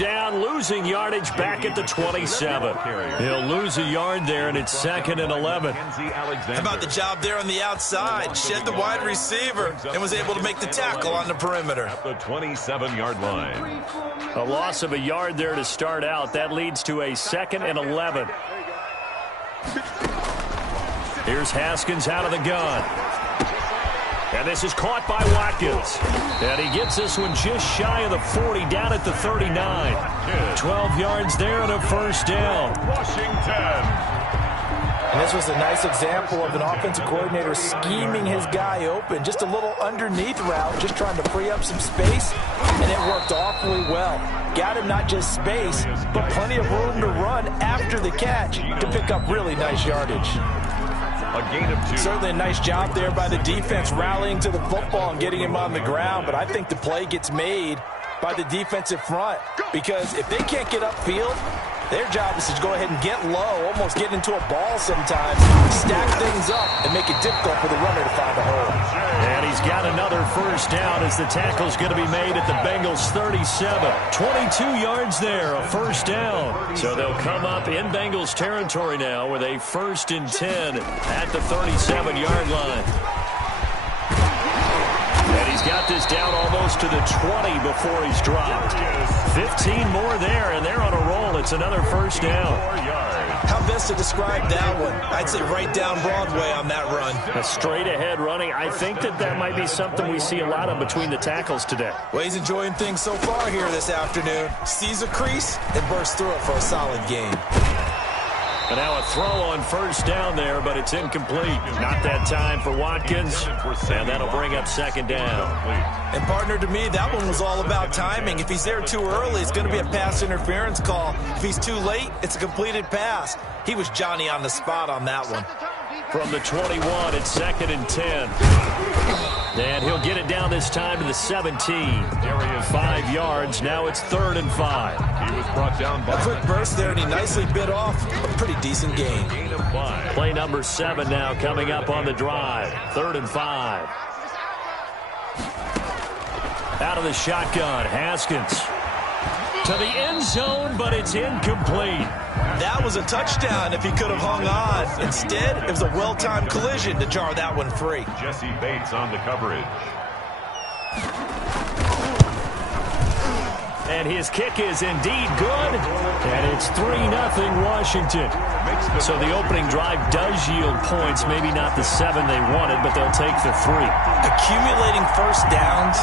down, losing yardage back at the 27. He'll lose a yard there, and it's 2nd and 11. How about the job there on the outside? Shed the wide receiver and was able to make the tackle on the perimeter. At the 27-yard line. A loss of a yard there to start out. That leads to a 2nd and 11. Here's Haskins out of the gun. And this is caught by Watkins. And he gets this one just shy of the 40, down at the 39. 12 yards there and a first down. Washington. And this was a nice example of an offensive coordinator scheming his guy open. Just a little underneath route, just trying to free up some space, and it worked awfully well. Got him not just space, but plenty of room to run after the catch to pick up really nice yardage. A gain of 2. Certainly a nice job there by the defense rallying to the football and getting him on the ground, but I think the play gets made by the defensive front, because if they can't get upfield, their job is to go ahead and get low, almost get into a ball sometimes, stack things up, and make it difficult for the runner to find a hole. And he's got another first down as the tackle's going to be made at the Bengals 37. 22 yards there, a first down. So they'll come up in Bengals territory now with a 1st and 10 at the 37-yard line. And he's got this down almost to the 20 before he's dropped. 15 more there, and they're on a roll. It's another first down. How best to describe that one? I'd say right down Broadway on that run. A straight-ahead running. I think that might be something we see a lot of between the tackles today. Well, he's enjoying things so far here this afternoon. Sees a crease and bursts through it for a solid gain. And now a throw on first down there, but it's incomplete. Not that time for Watkins, and that'll bring up 2nd down. And partner, to me, that one was all about timing. If he's there too early, it's going to be a pass interference call. If he's too late, it's a completed pass. He was Johnny on the spot on that one. From the 21, it's 2nd and 10. And he'll get it down this time to the 17. 5 yards. Now it's 3rd and 5. He was brought down by a quick burst there, and he nicely bit off a pretty decent gain. Play number 7 now coming up on the drive. 3rd and 5. Out of the shotgun, Haskins. To the end zone, but it's incomplete. That was a touchdown if he could have hung on. Instead, it was a well-timed collision to jar that one free. Jesse Bates on the coverage. And his kick is indeed good. And it's 3-0 Washington. So the opening drive does yield points. Maybe not the 7 they wanted, but they'll take the 3. Accumulating first downs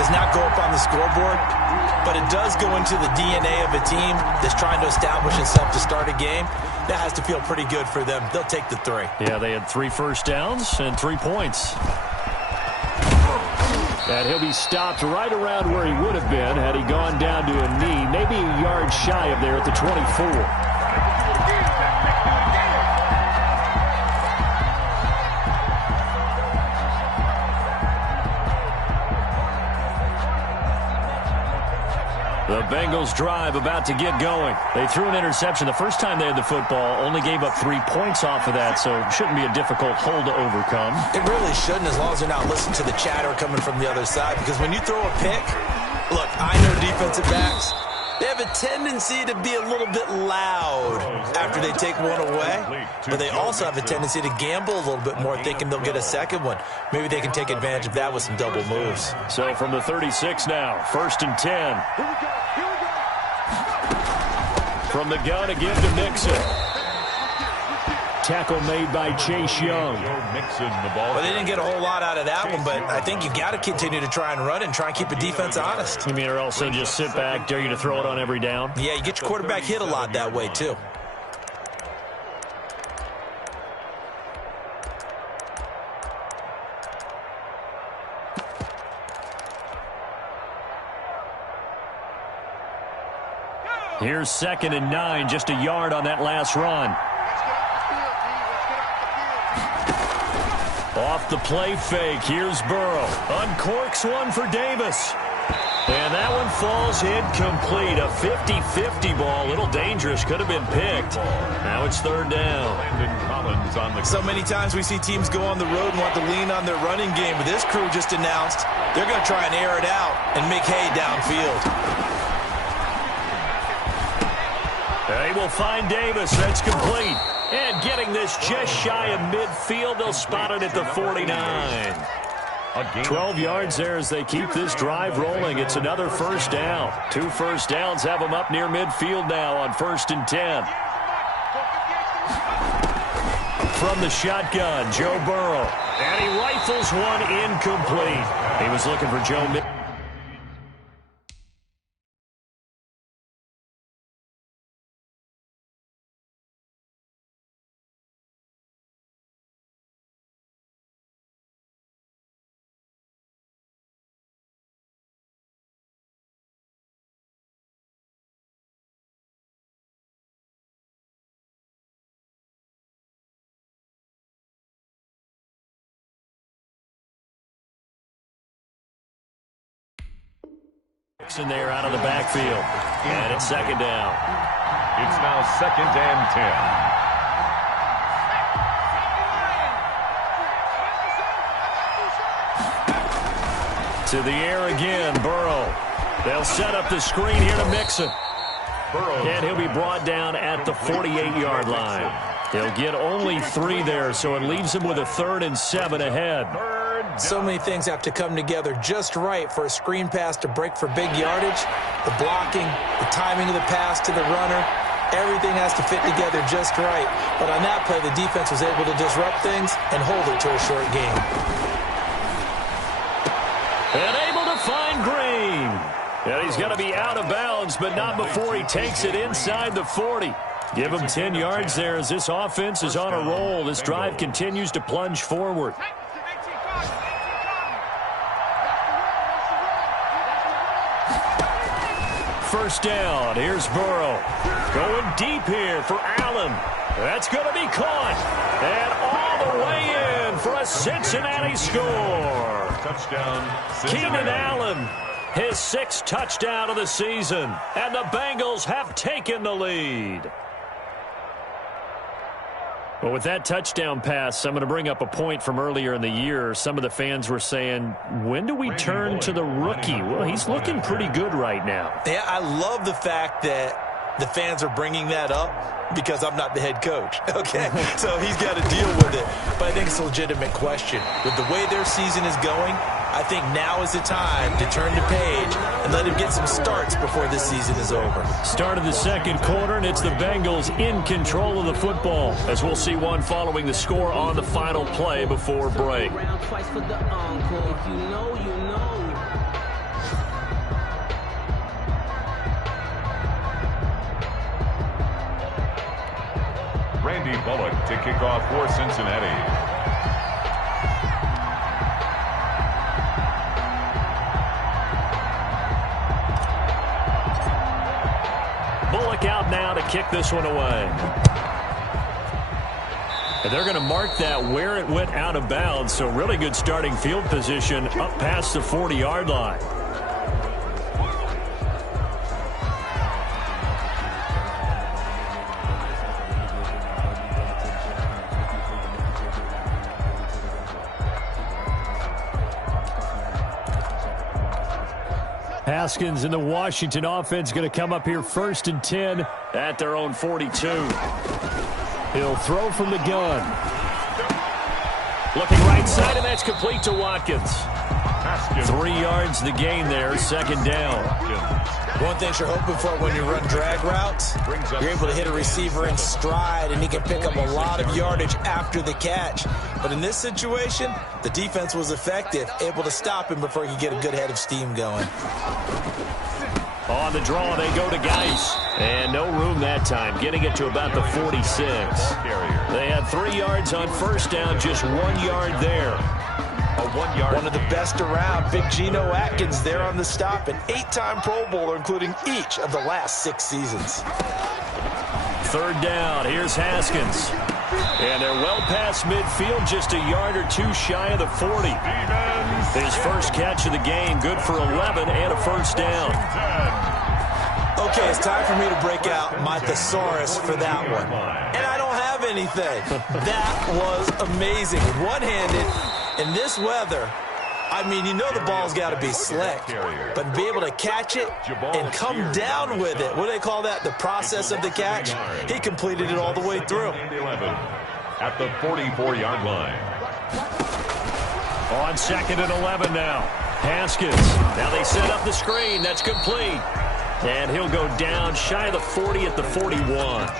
does not go up on the scoreboard, but it does go into the DNA of a team that's trying to establish itself to start a game. That has to feel pretty good for them. They'll take the 3. Yeah, they had 3 first downs and 3 points. And he'll be stopped right around where he would have been had he gone down to a knee, maybe a yard shy of there at the 24. The Bengals drive about to get going. They threw an interception the first time they had the football, only gave up 3 points off of that, so it shouldn't be a difficult hole to overcome. It really shouldn't, as long as they're not listening to the chatter coming from the other side, because when you throw a pick, look, I know defensive backs, they have a tendency to be a little bit loud after they take one away, but they also have a tendency to gamble a little bit more, thinking they'll get a second one. Maybe they can take advantage of that with some double moves. So from the 36 now, 1st and 10. From the gun again to Mixon. Tackle made by Chase Young. Well, they didn't get a whole lot out of that one, but I think you've got to continue to try and run and try and keep the defense honest. You mean, or else they'll just sit back, dare you to throw it on every down? Yeah, you get your quarterback hit a lot that way, too. Here's 2nd and 9, just a yard on that last run. Off the play fake, here's Burrow. Uncorks one for Davis. And that one falls incomplete. A 50-50 ball, a little dangerous, could have been picked. Now it's 3rd down. So many times we see teams go on the road and want to lean on their running game, but this crew just announced they're going to try and air it out and make hay downfield. They will find Davis. That's complete. And getting this just shy of midfield, they'll spot it at the 49. 12 yards there as they keep this drive rolling. It's another first down. 2 first downs have them up near midfield now on 1st and 10. From the shotgun, Joe Burrow. And he rifles one incomplete. He was looking for Joe Mixon. In there out of the backfield. And it's 2nd down. It's now 2nd and 10. To the air again, Burrow. They'll set up the screen here to Mixon. And he'll be brought down at the 48-yard line. They'll get only 3 there, so it leaves them with a 3rd and 7 ahead. So many things have to come together just right for a screen pass to break for big yardage. The blocking, the timing of the pass to the runner, everything has to fit together just right. But on that play, the defense was able to disrupt things and hold it to a short game. And able to find Green. And he's going to be out of bounds, but not before he takes it inside the 40. Give him 10 yards there as this offense is on a roll. This drive continues to plunge forward. First down. Here's Burrow. Going deep here for Allen. That's going to be caught. And all the way in for a Cincinnati score. Touchdown, Keenan Allen, his 6th touchdown of the season. And the Bengals have taken the lead. Well, with that touchdown pass, I'm going to bring up a point from earlier in the year. Some of the fans were saying, when do we turn to the rookie? Well, he's looking pretty good right now. Yeah, I love the fact that the fans are bringing that up because I'm not the head coach, okay? So he's got to deal with it. But I think it's a legitimate question. With the way their season is going, I think now is the time to turn the page and let him get some starts before this season is over. Start of the 2nd quarter, and it's the Bengals in control of the football, as we'll see one following the score on the final play before break. Randy Bullock to kick off for Cincinnati. Bullock out now to kick this one away. And they're going to mark that where it went out of bounds, so really good starting field position up past the 40-yard line. Haskins and the Washington offense going to come up here 1st and 10 at their own 42. He'll throw from the gun. Looking right side, and that's complete to Watkins. 3 yards the gain there, 2nd down. One thing you're hoping for when you run drag routes, you're able to hit a receiver in stride, and he can pick up a lot of yardage after the catch. But in this situation, the defense was effective, able to stop him before he could get a good head of steam going. On the draw, they go to Geis. And no room that time, getting it to about the 46. They had 3 yards on 1st down, just 1 yard there. One of the best around, Big Geno Atkins there on the stop, an 8-time Pro Bowler, including each of the last 6 seasons. 3rd down, here's Haskins. And they're well past midfield, just a yard or 2 shy of the 40. His first catch of the game, good for 11 and a 1st down. Okay, it's time for me to break out my thesaurus for that one. And I don't have anything. That was amazing. One-handed, in this weather, I mean, you know the ball's got to be slick, but be able to catch it and come down with it. What do they call that? The process of the catch? He completed it all the way through. At the 44-yard line. On 2nd and 11 now. Haskins. Now they set up the screen. That's complete. And he'll go down shy of the 40 at the 41.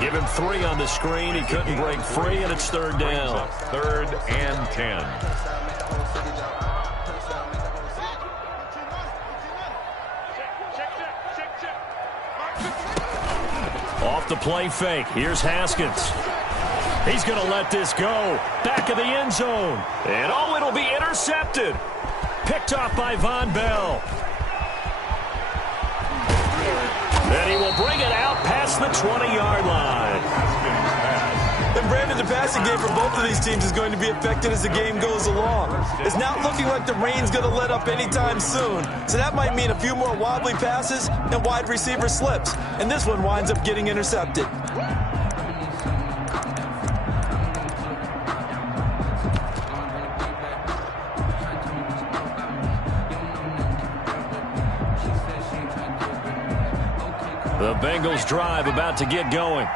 Give him 3 on the screen. He couldn't break free, and it's 3rd down. 3rd and 10. Off the play fake. Here's Haskins. He's going to let this go. Back of the end zone. And oh, it'll be intercepted. Picked off by Von Bell. And he will bring it out past the 20-yard line. And Brandon, the passing game for both of these teams is going to be affected as the game goes along. It's not looking like the rain's going to let up anytime soon. So that might mean a few more wobbly passes and wide receiver slips. And this one winds up getting intercepted. The Bengals drive about to get going.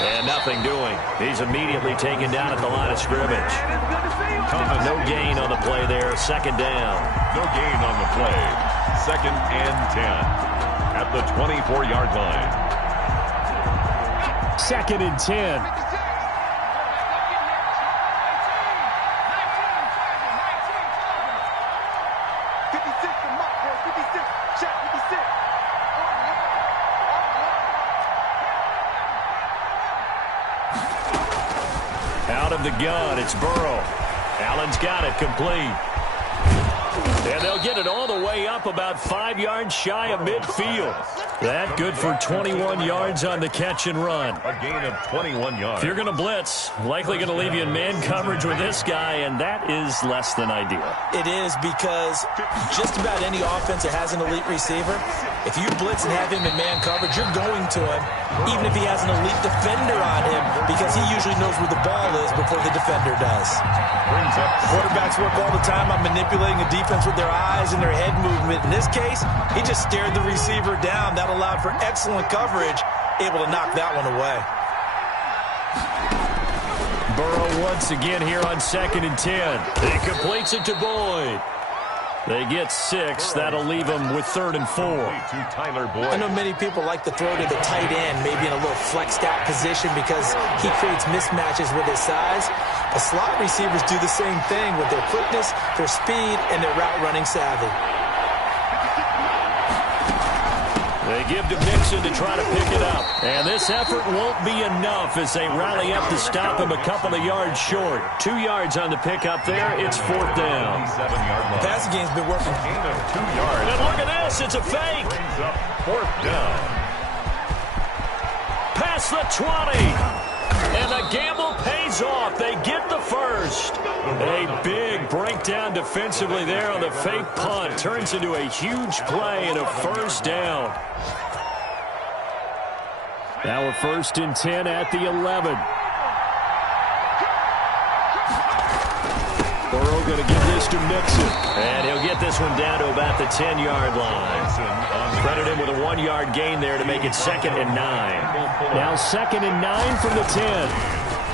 And nothing doing. He's immediately taken down at the line of scrimmage. No gain on the play there. 2nd down. No gain on the play. 2nd and 10. At the 24-yard line. 2nd and 10. Out of the gun, it's Burrow. Allen's got it complete. And they'll get it all the way up about 5 yards shy of midfield. That good for 21 yards on the catch and run. A gain of 21 yards. If you're going to blitz, likely going to leave you in man coverage with this guy, and that is less than ideal. It is, because just about any offense that has an elite receiver, if you blitz and have him in man coverage, you're going to him, even if he has an elite defender on him, because he usually knows where the ball is before the defender does. Quarterbacks work all the time on manipulating the defense with their eyes and their head movement. In this case, he just stared the receiver down. That allowed for excellent coverage, able to knock that one away. Burrow once again here on 2nd and 10. He completes it to Boyd. They get 6. That'll leave them with 3rd and 4. I know many people like to throw to the tight end, maybe in a little flexed out position because he creates mismatches with his size. The slot receivers do the same thing with their quickness, their speed, and their route running savvy. They give to Mixon to try to pick it up. And this effort won't be enough as they rally up to stop him a couple of yards short. 2 yards on the pickup there. It's 4th down. The passing game's been working. Gain of 2 yards. And look at this. It's a fake. Brings up 4th down. Past the 20. And the gamble pays off. They get the first. A big breakdown defensively there on the fake punt. Turns into a huge play and a 1st down. Now a 1st and 10 at the 11. Burrow going to give this to Mixon. And he'll get this one down to about the 10-yard line. Credit him with a 1-yard gain there to make it 2nd and 9. Now 2nd and 9 from the 10.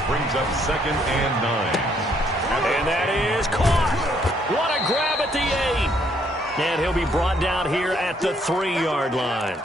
Brings up 2nd and 9. And that is caught. What a grab at the 8. And he'll be brought down here at the 3-yard line.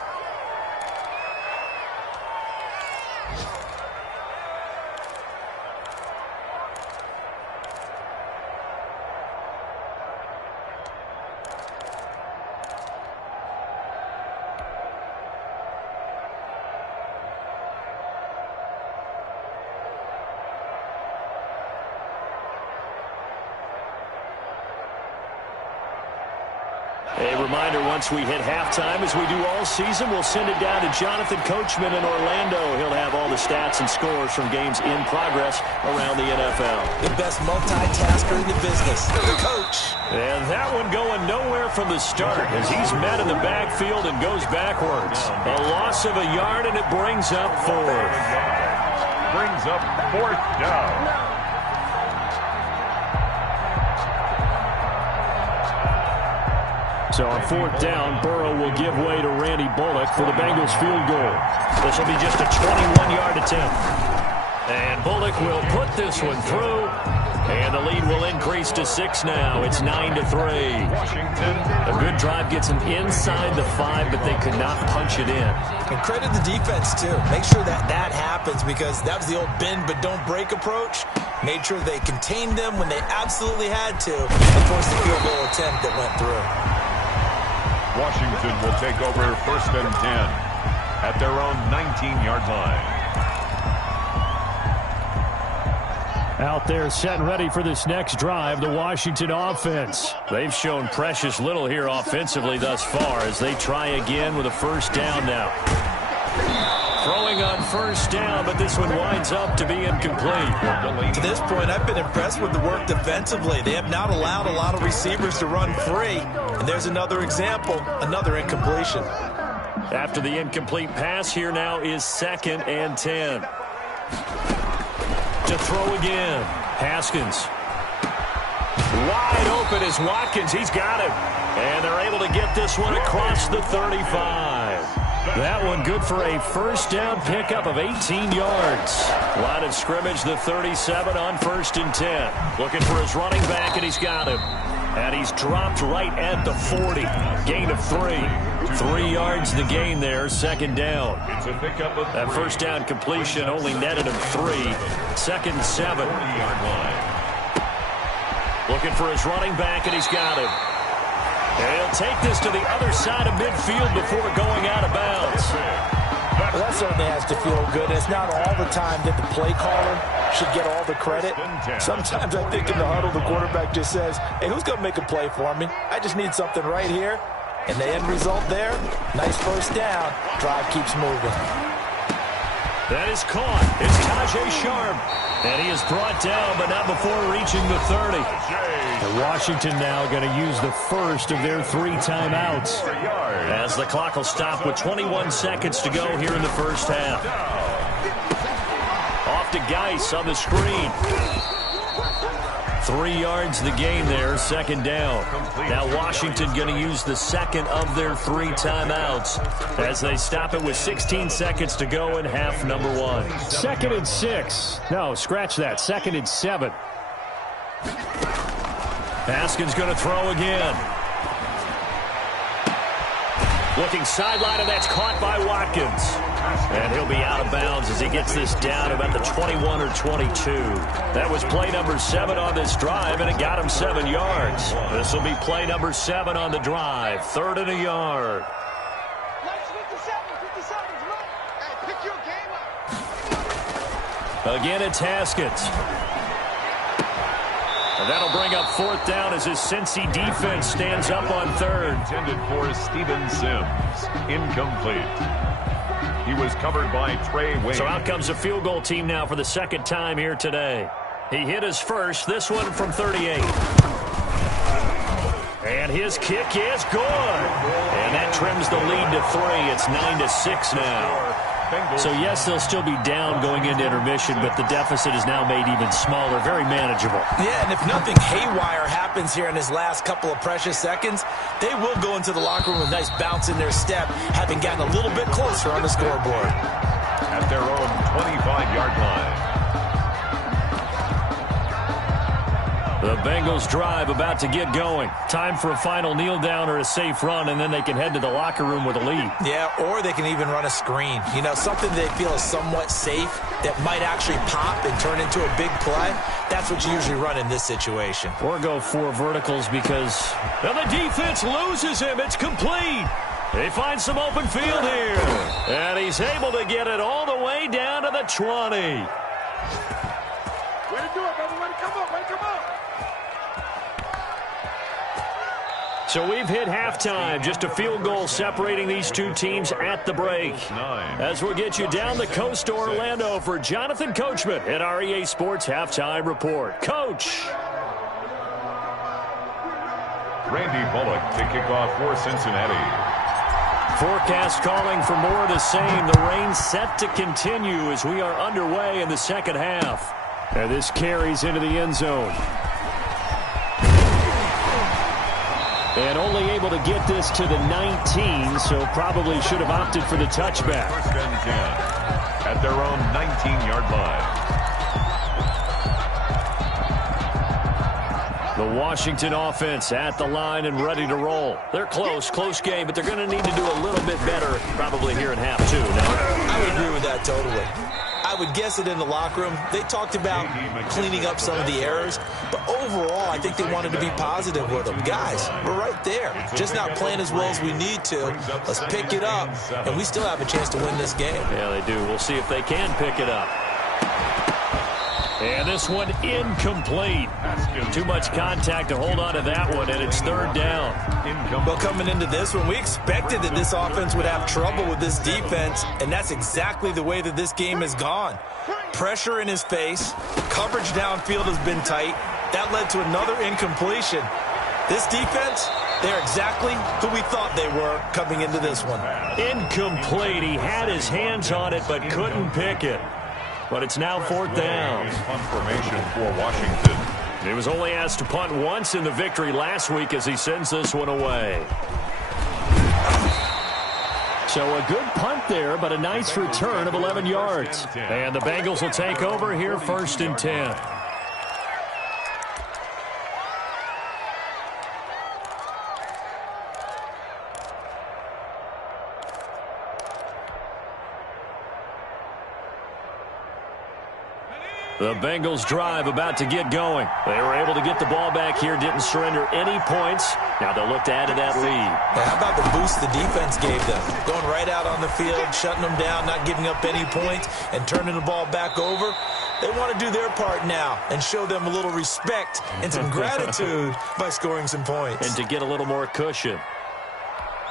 A reminder, once we hit halftime, as we do all season, we'll send it down to Jonathan Coachman in Orlando. He'll have all the stats and scores from games in progress around the NFL. The best multitasker in the business, the coach. And that one going nowhere from the start as he's met in the backfield and goes backwards. A loss of a yard, and it brings up fourth. Brings up fourth down. So on fourth down, Burrow will give way to Randy Bullock for the Bengals field goal. This will be just a 21-yard attempt. And Bullock will put this one through. And the lead will increase to 6 now. It's 9-3. Washington. A good drive gets them inside the 5, but they could not punch it in. And credit the defense, too. Make sure that happens because that was the old bend but don't break approach. Made sure they contained them when they absolutely had to and forced the field goal attempt that went through. Washington will take over 1st and 10 at their own 19-yard line. Out there set and ready for this next drive, the Washington offense. They've shown precious little here offensively thus far as they try again with a first down now. Throwing on first down, but this one winds up to be incomplete. To this point, I've been impressed with the work defensively. They have not allowed a lot of receivers to run free. And there's another example, another incompletion. After the incomplete pass, here now is 2nd and 10. To throw again. Haskins. Wide open is Watkins. He's got him. And they're able to get this one across the 35. That one good for a first down pickup of 18 yards. Line of scrimmage, the 37 on 1st and 10. Looking for his running back, and he's got him. And he's dropped right at the 40. Gain of 3. 3 yards the gain there, 2nd down. That first down completion only netted him 3. 2nd and 7. Looking for his running back, and he's got him. And he'll take this to the other side of midfield before going out of bounds. Well, that certainly has to feel good. It's not all the time that the play caller should get all the credit. Sometimes I think in the huddle, the quarterback just says, hey, who's going to make a play for me? I just need something right here. And the end result there, nice first down. Drive keeps moving. That is caught. It's Tajay Sharp. And he is brought down, but not before reaching the 30. And Washington now going to use the first of their 3 timeouts. As the clock will stop with 21 seconds to go here in the first half. Off to Geis on the screen. 3 yards the gain there, 2nd down. Now Washington going to use the 2nd of their 3 timeouts as they stop it with 16 seconds to go in half number 1. 2nd and 6. No, scratch that. 2nd and 7. Haskins going to throw again. Looking sideline, and that's caught by Watkins. And he'll be out of bounds as he gets this down about the 21 or 22. That was play number 7 on this drive, and it got him 7 yards. This will be play number 7 on the drive. 3rd and a yard. Again, it's Haskins. And that'll bring up 4th down as his Cincy defense stands up on 3rd. Intended for Steven Sims. Incomplete. He was covered by Trey Wayne. So out comes the field goal team now for the 2nd time here today. He hit his first, this one from 38. And his kick is good. And that trims the lead to 3. It's 9-6 now. So, yes, they'll still be down going into intermission, but the deficit is now made even smaller, very manageable. Yeah, and if nothing haywire happens here in his last couple of precious seconds, they will go into the locker room with a nice bounce in their step, having gotten a little bit closer on the scoreboard. At their own 25-yard line. The Bengals drive about to get going. Time for a final kneel down or a safe run, and then they can head to the locker room with a lead. Yeah, or they can even run a screen. You know, something they feel is somewhat safe that might actually pop and turn into a big play. That's what you usually run in this situation. Or go 4 verticals because the defense loses him. It's complete. They find some open field here. And he's able to get it all the way down to the 20. Way to do it, baby. Way to come on. Way to come on. So we've hit halftime, just a field goal separating these two teams at the break. As we'll get you down the coast to Orlando for Jonathan Coachman at our EA Sports Halftime Report. Coach. Randy Bullock to kick off for Cincinnati. Forecast calling for more of the same. The rain set to continue as we are underway in the second half. And this carries into the end zone. And only able to get this to the 19, so probably should have opted for the touchback. First and 10 at their own 19-yard line. The Washington offense at the line and ready to roll. They're close game, but they're going to need to do a little bit better probably here in half two. Now, I would agree with that totally. I would guess it in the locker room. They talked about cleaning up some of the errors, but overall, I think they wanted to be positive with them. Guys, we're right there. Just not playing as well as we need to. Let's pick it up, and we still have a chance to win this game. Yeah, they do. We'll see if they can pick it up. And this one incomplete. Too much contact to hold on to that one, and it's third down. Well, coming into this one, we expected that this offense would have trouble with this defense, and that's exactly the way that this game has gone. Pressure in his face. Coverage downfield has been tight. That led to another incompletion. This defense, they're exactly who we thought they were coming into this one. Incomplete. He had his hands on it but couldn't pick it. But it's now fourth down. Punt formation for Washington. He was only asked to punt once in the victory last week as he sends this one away. So a good punt there, but a nice return of 11 yards. And the Bengals will take over here first and 10. The Bengals drive about to get going. They were able to get the ball back here, didn't surrender any points. Now they'll look to add to that lead. How about the boost the defense gave them? Going right out on the field, shutting them down, not giving up any points, and turning the ball back over. They want to do their part now and show them a little respect and some gratitude by scoring some points. And to get a little more cushion.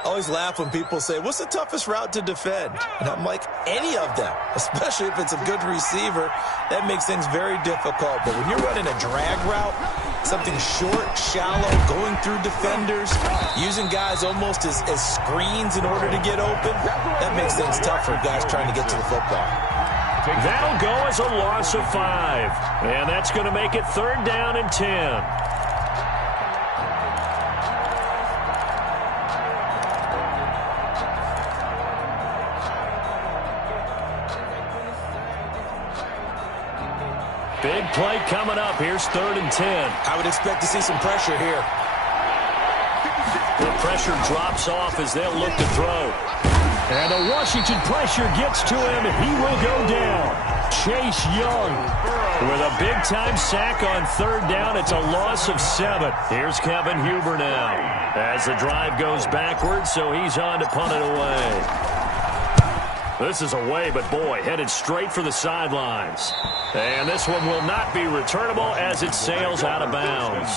I always laugh when people say, what's the toughest route to defend? And I'm like, any of them, especially if it's a good receiver. That makes things very difficult. But when you're running a drag route, something short, shallow, going through defenders, using guys almost as screens in order to get open, that makes things tough for guys trying to get to the football. That'll go as a loss of 5. And that's going to make it third down and 10. Big play coming up. Here's third and 10. I would expect to see some pressure here. The pressure drops off as they'll look to throw. And the Washington pressure gets to him. He will go down. Chase Young with a big-time sack on third down. It's a loss of 7. Here's Kevin Huber now as the drive goes backwards, so he's on to punt it away. This is away, but boy, headed straight for the sidelines. And this one will not be returnable as it sails out of bounds.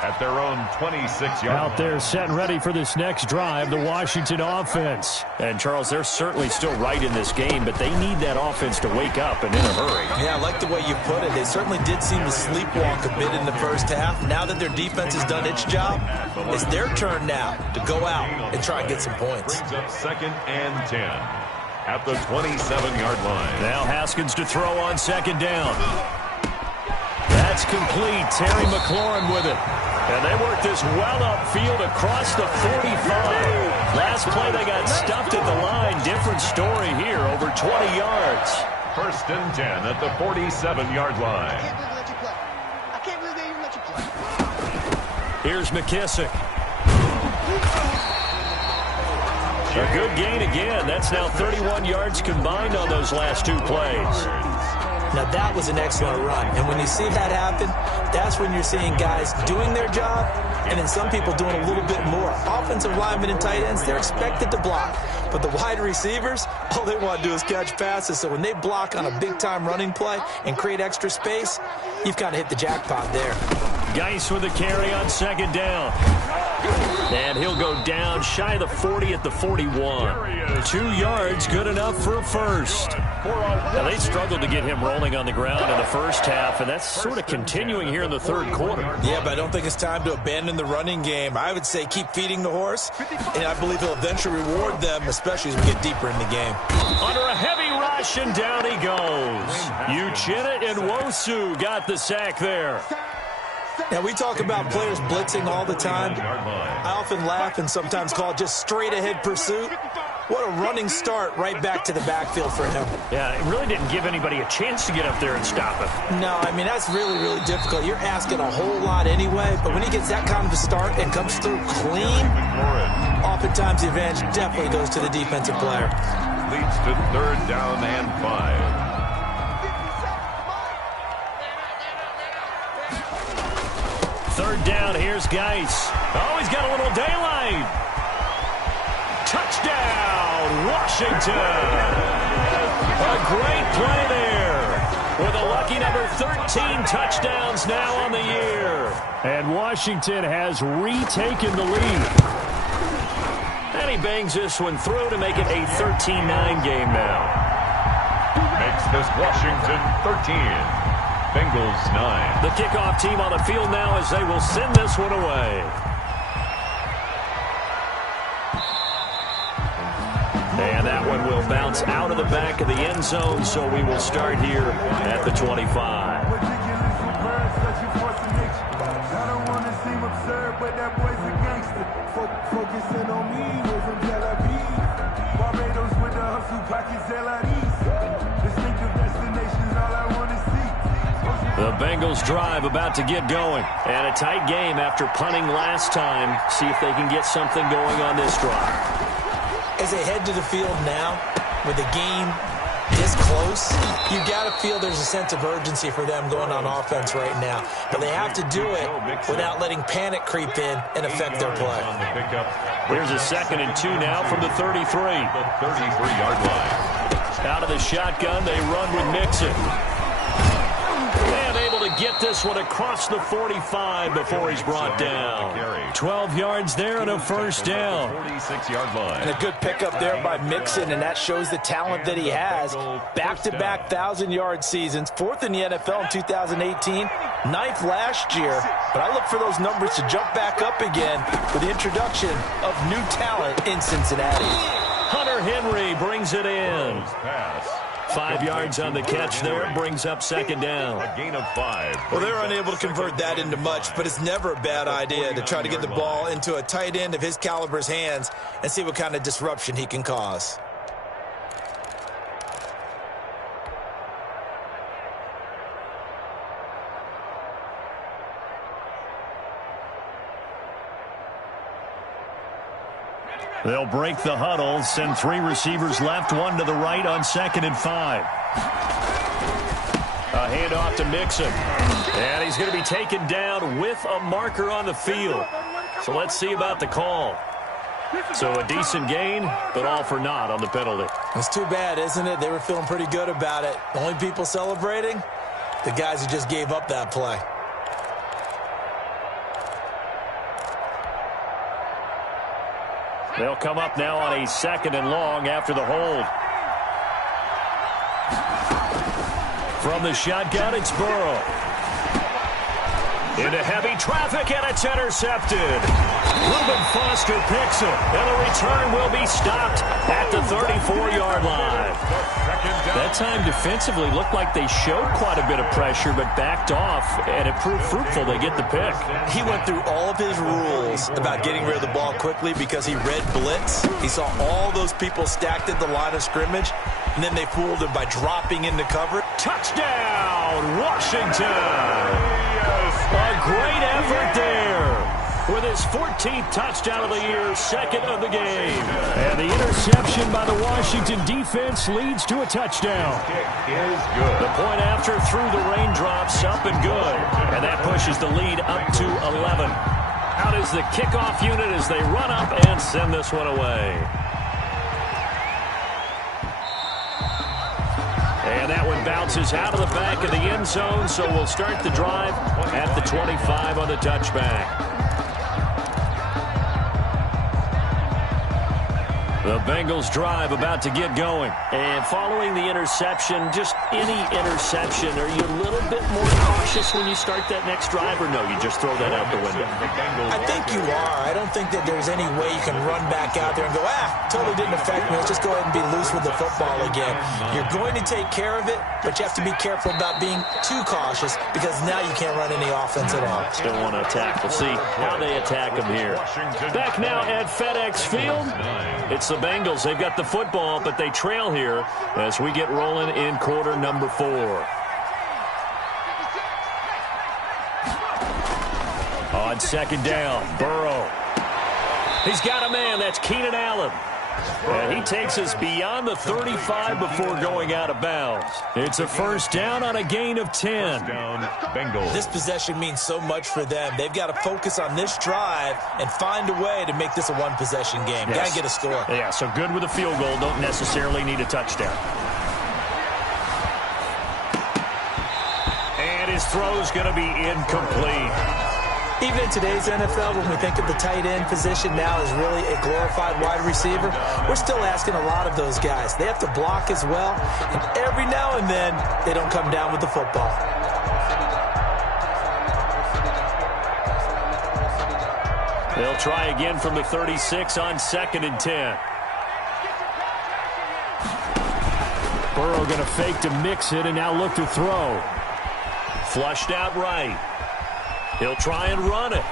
At their own 26-yard out there set and ready for this next drive, the Washington offense. And, Charles, they're certainly still right in this game, but they need that offense to wake up and in a hurry. Yeah, I like the way you put it. They certainly did seem to sleepwalk a bit in the first half. Now that their defense has done its job, it's their turn now to go out and try and get some points. Brings up second and 10. At the 27-yard line. Now Haskins to throw on second down. That's complete. Terry McLaurin with it. And they work this well upfield across the 45. Last play they got stuffed at the line. Different story here, over 20 yards. First and 10 at the 47-yard line. I can't believe they even let you play. Here's McKissick. A good gain again. That's now 31 yards combined on those last 2 plays. Now, that was an excellent run. And when you see that happen, that's when you're seeing guys doing their job and then some people doing a little bit more. Offensive linemen and tight ends, they're expected to block. But the wide receivers, all they want to do is catch passes. So when they block on a big-time running play and create extra space, you've kind of hit the jackpot there. Geis with a carry on second down. And he'll go down shy of the 40 at the 41. 2 yards, good enough for a first. Now, they struggled to get him rolling on the ground in the first half, and that's sort of continuing here in the third quarter. Yeah, but I don't think it's time to abandon the running game. I would say keep feeding the horse, and I believe he'll eventually reward them, especially as we get deeper in the game. Under a heavy rush, and down he goes. Uchenna and Nwosu got the sack there. Now, we talk about players blitzing all the time. I often laugh and sometimes call it just straight-ahead pursuit. What a running start right back to the backfield for him. Yeah, it really didn't give anybody a chance to get up there and stop him. No, I mean, that's really, really difficult. You're asking a whole lot anyway, but when he gets that kind of a start and comes through clean, oftentimes the advantage definitely goes to the defensive player. Leads to 3rd down and 5. Third down, here's Geis. Oh, he's got a little daylight. Touchdown, Washington. A great play there. With a lucky number 13 touchdowns now on the year. And Washington has retaken the lead. And he bangs this one through to make it a 13-9 game now. Makes this Washington 13. Bengals 9. The kickoff team on the field now as they will send this one away. And that one will bounce out of the back of the end zone, so we will start here at the 25. The Bengals drive about to get going. And a tight game after punting last time. See if they can get something going on this drive. As they head to the field now, with the game this close, you got to feel there's a sense of urgency for them going on offense right now. But they have to do it without letting panic creep in and affect their play. Here's a 2nd and 2 now from the 33. The 33-yard line. Out of the shotgun, they run with Mixon. And able to get this one across the 45 before he's brought down. 12 yards there and a first down. 46-yard line. And a good pickup there by Mixon, and that shows the talent that he has. Back-to-back 1,000-yard seasons, 4th in the NFL in 2018, 9th last year. But I look for those numbers to jump back up again with the introduction of new talent in Cincinnati. Hunter Henry brings it in. 5 yards on the catch there, brings up 2nd down. A gain of 5. Well, they're unable to convert that into much, but it's never a bad idea to try to get the ball into a tight end of his caliber's hands and see what kind of disruption he can cause. They'll break the huddle, send 3 receivers left, 1 to the right on 2nd and 5. A handoff to Mixon. And he's going to be taken down with a marker on the field. So let's see about the call. So a decent gain, but all for naught on the penalty. It's too bad, isn't it? They were feeling pretty good about it. The only people celebrating, the guys who just gave up that play. They'll come up now on a 2nd and long after the hold. From the shotgun, it's Burrow. Into heavy traffic, and it's intercepted. Reuben Foster picks it, and the return will be stopped at the 34-yard line. That time defensively looked like they showed quite a bit of pressure, but backed off, and it proved fruitful. They get the pick. He went through all of his rules about getting rid of the ball quickly because he read blitz. He saw all those people stacked at the line of scrimmage, and then they fooled him by dropping into cover. Touchdown, Washington! A great effort there with his 14th touchdown of the year, 2nd of the game. And the interception by the Washington defense leads to a touchdown. Kick is good. The point after through the raindrops, up and good. And that pushes the lead up to 11. Out is the kickoff unit as they run up and send this one away. And that one bounces out of the back of the end zone, so we'll start the drive at the 25 on the touchback. The Bengals drive about to get going. And following the interception, just any interception, are you a little bit more cautious when you start that next drive, or no, you just throw that out the window? I think you are. I don't think that there's any way you can run back out there and go, totally didn't affect me. Let's just go ahead and be loose with the football again. You're going to take care of it, but you have to be careful about being too cautious because now you can't run any offense at all. Still want to attack. We'll see how they attack them here. Back now at FedEx Field, it's the Bengals. They've got the football, but they trail here as we get rolling in quarter number 4. On second down, Burrow. He's got a man. That's Keenan Allen. And he takes us beyond the 35 before going out of bounds. It's a first down on a gain of 10. This possession means so much for them. They've got to focus on this drive and find a way to make this a one-possession game. Yes. Got to get a score. Yeah, so good with a field goal. Don't necessarily need a touchdown. And his throw's going to be incomplete. Even in today's NFL, when we think of the tight end position now as really a glorified wide receiver, we're still asking a lot of those guys. They have to block as well, and every now and then, they don't come down with the football. They'll try again from the 36 on 2nd and 10. Burrow going to fake to mix it and now look to throw. Flushed out right. He'll try and run it.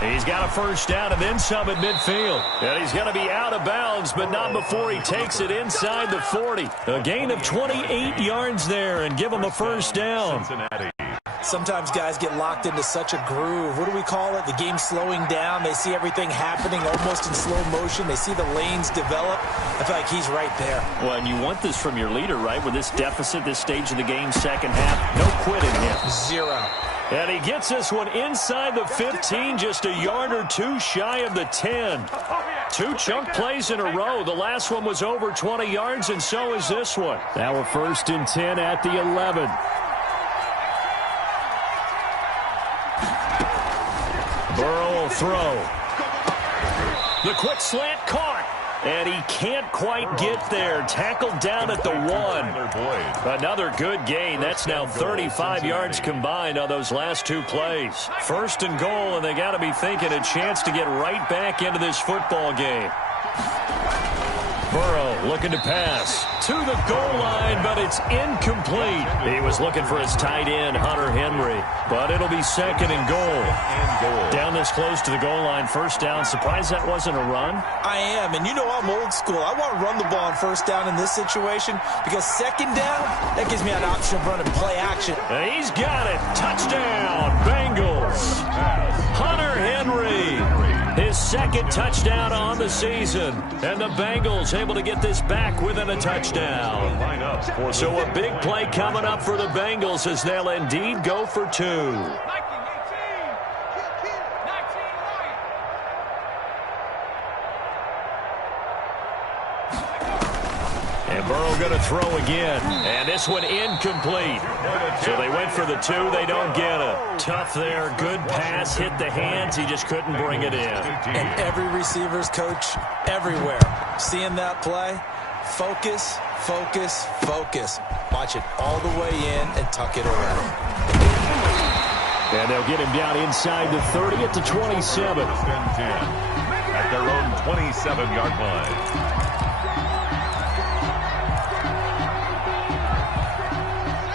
He's got a first down and then some at midfield. And he's going to be out of bounds, but not before he takes it inside the 40. A gain of 28 yards there and give him a first down. Sometimes guys get locked into such a groove. What do we call it? The game's slowing down. They see everything happening almost in slow motion. They see the lanes develop. I feel like he's right there. Well, and you want this from your leader, right? With this deficit, this stage of the game, second half, no quitting him. 0. And he gets this one inside the 15, just a yard or two shy of the 10. 2 chunk plays in a row. The last one was over 20 yards, and so is this one. Now we're 1st and 10 at the 11. Burrow will throw. The quick slant caught. And he can't quite get there. Tackled down at the 1. Another good gain. That's now 35 yards combined on those last 2 plays. 1st and goal, and they got to be thinking a chance to get right back into this football game. Burrow looking to pass to the goal line, but it's incomplete. He was looking for his tight end, Hunter Henry, but it'll be 2nd and goal. Down this close to the goal line, first down. Surprised that wasn't a run? I am, and you know I'm old school. I want to run the ball on first down in this situation because second down, that gives me an option of running play action. And he's got it. Touchdown, Bengals. Hunter Henry. His 2nd touchdown on the season. And the Bengals able to get this back within a touchdown. So a big play coming up for the Bengals as they'll indeed go for 2. And Burrow going to throw again. And this one incomplete. So they went for the 2. They don't get it. Tough there. Good pass. Hit the hands. He just couldn't bring it in. And every receiver's coach everywhere. Seeing that play, focus, focus, focus. Watch it all the way in and tuck it away. And they'll get him down inside the 30 at the 27. At their own 27-yard line.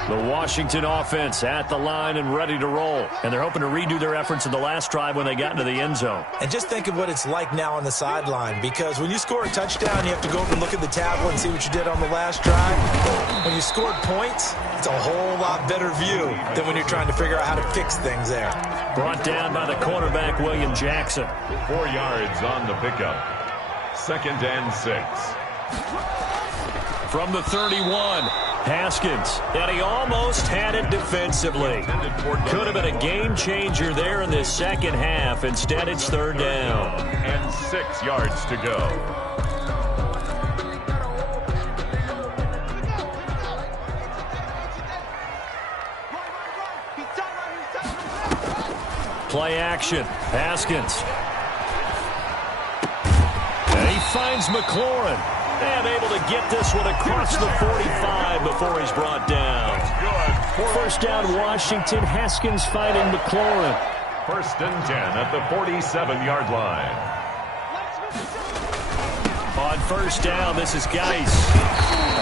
The Washington offense at the line and ready to roll. And they're hoping to redo their efforts in the last drive when they got into the end zone. And just think of what it's like now on the sideline, because when you score a touchdown, you have to go over and look at the tablet and see what you did on the last drive. When you scored points, it's a whole lot better view than when you're trying to figure out how to fix things there. Brought down by the cornerback, William Jackson. 4 yards on the pickup. 2nd and 6. From the 31, Haskins. And he almost had it defensively. Could have been a game changer there in this second half. Instead, it's 3rd down. And 6 yards to go. Play action. Haskins. And he finds McLaurin. And able to get this one across the 45 before he's brought down. First down, Washington. Haskins finding McLaurin. First and 10 at the 47-yard line. On first down, this is Geis.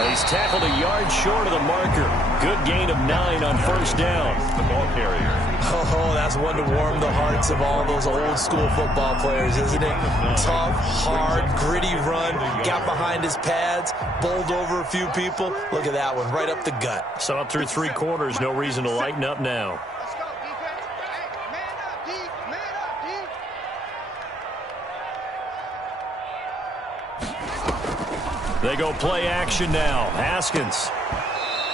He's tackled a yard short of the marker. Good gain of 9 on first down. The ball carrier. Oh, that's one to warm the hearts of all those old-school football players, isn't it? Tough, hard, gritty run. Got behind his pads, bowled over a few people. Look at that one, right up the gut. So up through 3 quarters, no reason to lighten up now. They go play action now. Haskins.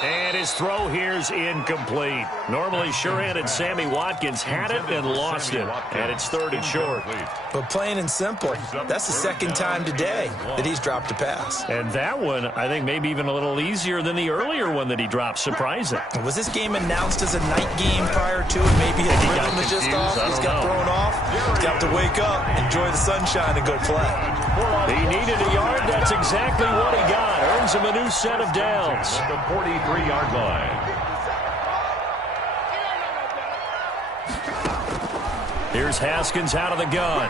And his throw here's incomplete. Normally, sure-handed Sammy Watkins had it and lost it. And it's 3rd and short. But plain and simple, that's the second time today that he's dropped a pass. And that one, I think, maybe even a little easier than the earlier one that he dropped. Surprising. Was this game announced as a night game prior to it? Maybe his rhythm is just off. He's got thrown off. He's got to wake up, enjoy the sunshine, and go play. He needed a yard. That's exactly what he got. Earns him a new set of downs. At the 43-yard line. Here's Haskins out of the gun.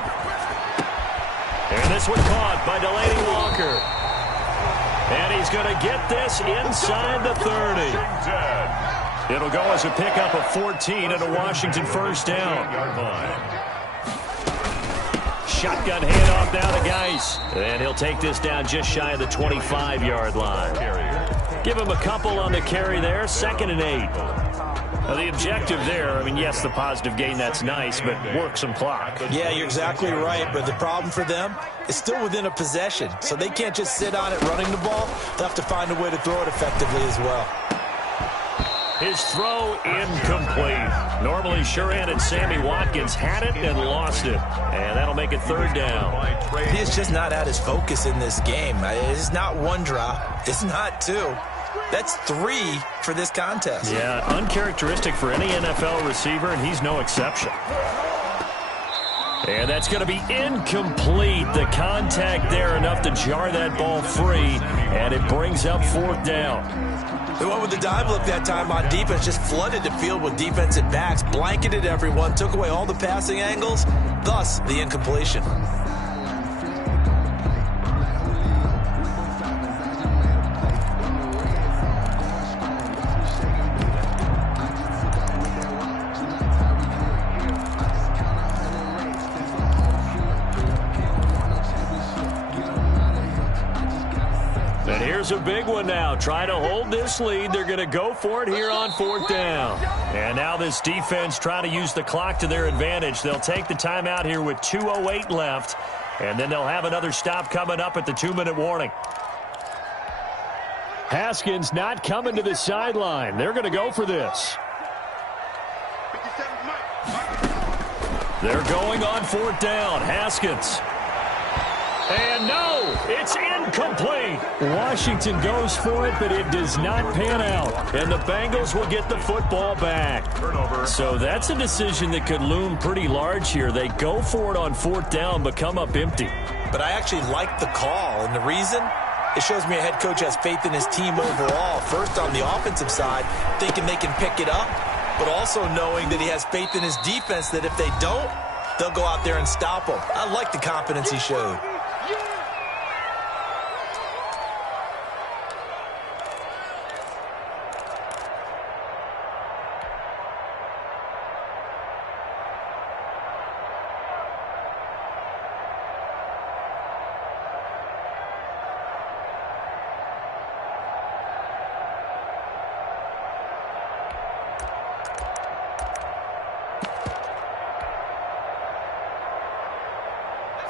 And this one caught by Delaney Walker. And he's going to get this inside the 30. It'll go as a pickup of 14 and a Washington first down. Shotgun handoff now to Geis. And he'll take this down just shy of the 25-yard line. Give him a couple on the carry there. 2nd and 8. Now the objective there, I mean, yes, the positive gain, that's nice, but work some clock. Yeah, you're exactly right, but the problem for them is still within a possession, so they can't just sit on it running the ball. They'll have to find a way to throw it effectively as well. His throw incomplete. Normally sure-handed Sammy Watkins had it and lost it. And that'll make it 3rd down. He is just not at his focus in this game. It's not 1 drop. It's not 2. That's 3 for this contest. Yeah, uncharacteristic for any NFL receiver, and he's no exception. And that's going to be incomplete. The contact there enough to jar that ball free, and it brings up 4th down. They went with the dive look that time on defense, just flooded the field with defensive backs, blanketed everyone, took away all the passing angles, thus the incompletion. And here's a big one now. Try to hold this lead. They're going to go for it here on 4th down. And now this defense trying to use the clock to their advantage. They'll take the timeout here with 2:08 left. And then they'll have another stop coming up at the 2-minute warning. Haskins not coming to the sideline. They're going to go for this. They're going on 4th down. Haskins. And no, it's incomplete. Washington goes for it, but it does not pan out. And the Bengals will get the football back. So that's a decision that could loom pretty large here. They go for it on 4th down, but come up empty. But I actually like the call, and the reason? It shows me a head coach has faith in his team overall. First, on the offensive side, thinking they can pick it up, but also knowing that he has faith in his defense that if they don't, they'll go out there and stop them. I like the confidence he showed.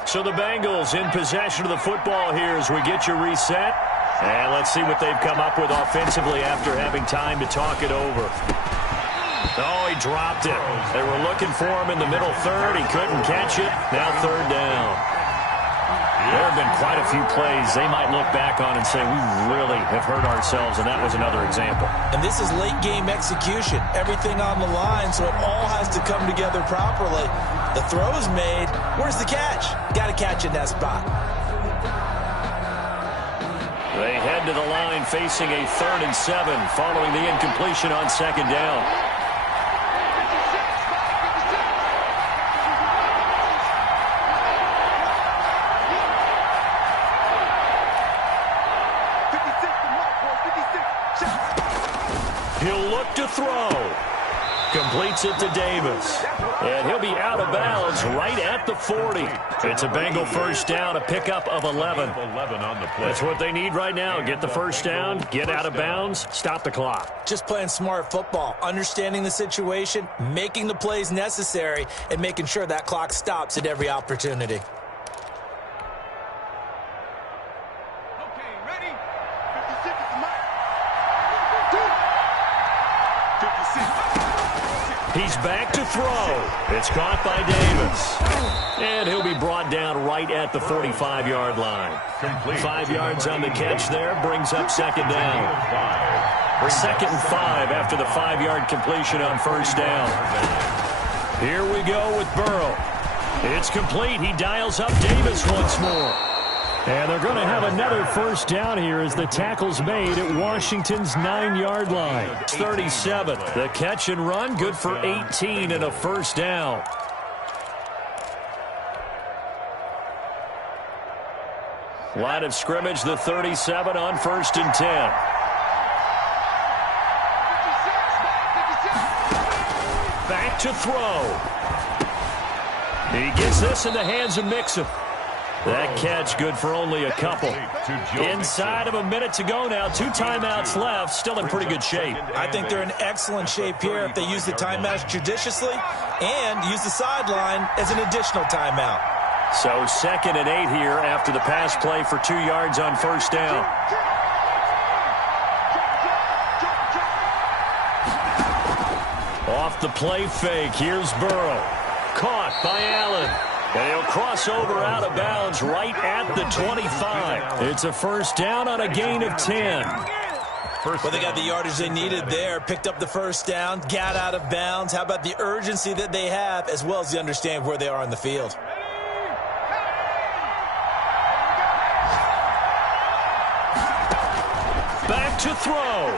So the Bengals in possession of the football here as we get you reset. And let's see what they've come up with offensively after having time to talk it over. Oh, he dropped it. They were looking for him in the middle 3rd. He couldn't catch it. Now 3rd down. There have been quite a few plays they might look back on and say, we really have hurt ourselves, and that was another example. And this is late game execution. Everything on the line, so it all has to come together properly. The throw's made. Where's the catch? Got to catch in that spot. They head to the line facing a 3rd and 7 following the incompletion on 2nd down. He'll look to throw. Completes it to Davis. And he'll be out of bounds right at the 40. It's a Bengal first down, a pickup of 11. That's what they need right now. Get the first down, get out of bounds, stop the clock. Just playing smart football, understanding the situation, making the plays necessary, and making sure that clock stops at every opportunity. He's back to throw. It's caught by Davis. And he'll be brought down right at the 45-yard line. 5 yards on the catch there, brings up 2nd down. 2nd and 5 after the 5-yard completion on 1st down. Here we go with Burrow. It's complete. He dials up Davis once more. And they're going to have another first down here as the tackle's made at Washington's 9-yard line. 37. The catch and run, good for 18 and a first down. Line of scrimmage, the 37 on 1st and 10. Back to throw. He gets this in the hands of Mixon. That catch good for only a couple. Inside of a minute to go now. 2 timeouts left. Still in pretty good shape. I think they're in excellent shape here if they use the timeouts judiciously and use the sideline as an additional timeout. So 2nd and 8 here after the pass play for 2 yards on 1st down. Off the play fake. Here's Burrow. Caught by Allen. And he'll cross over out of bounds right at the 25. It's a first down on a gain of 10. Well, they got the yardage they needed there. Picked up the first down, got out of bounds. How about the urgency that they have as well as the understanding where they are on the field? Back to throw.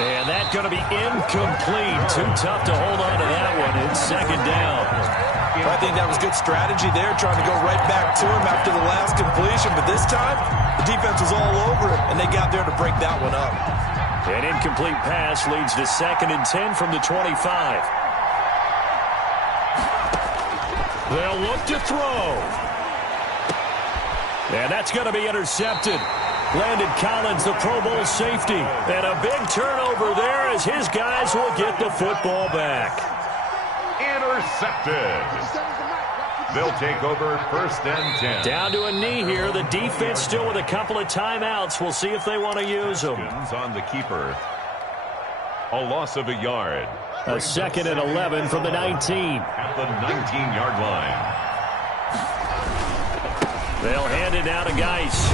And that's going to be incomplete. Too tough to hold on to that one. It's 2nd down. Well, I think that was good strategy there, trying to go right back to him after the last completion. But this time, the defense was all over it, and they got there to break that one up. An incomplete pass leads to 2nd and 10 from the 25. They'll look to throw. And that's going to be intercepted. Landon Collins, the Pro Bowl safety. And a big turnover there as his guys will get the football back. Intercepted. They'll take over 1st and 10. Down to a knee here. The defense still with a couple of timeouts. We'll see if they want to use them. On the keeper. A loss of a yard. A 2nd and 11 from the 19. At the 19-yard line. They'll hand it now to Geis.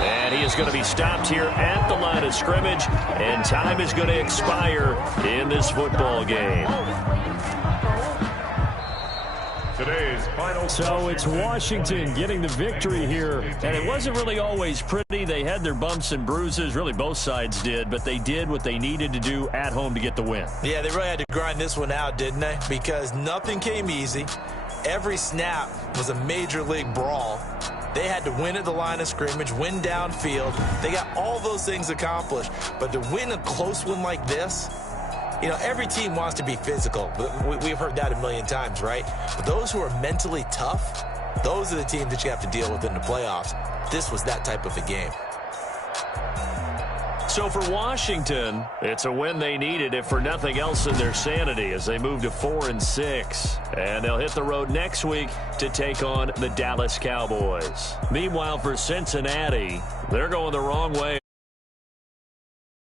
And he is going to be stopped here at the line of scrimmage. And time is going to expire in this football game. Today's final. So it's Washington getting the victory here. And it wasn't really always pretty. They had their bumps and bruises. Really, both sides did. But they did what they needed to do at home to get the win. Yeah, they really had to grind this one out, didn't they? Because nothing came easy. Every snap was a major league brawl. They had to win at the line of scrimmage, win downfield. They got all those things accomplished. But to win a close one like this, you know, every team wants to be physical. We've heard that a million times, right? But those who are mentally tough, those are the teams that you have to deal with in the playoffs. This was that type of a game. So for Washington, it's a win they needed, if for nothing else, in their sanity as they move to 4-6. And they'll hit the road next week to take on the Dallas Cowboys. Meanwhile, for Cincinnati, they're going the wrong way.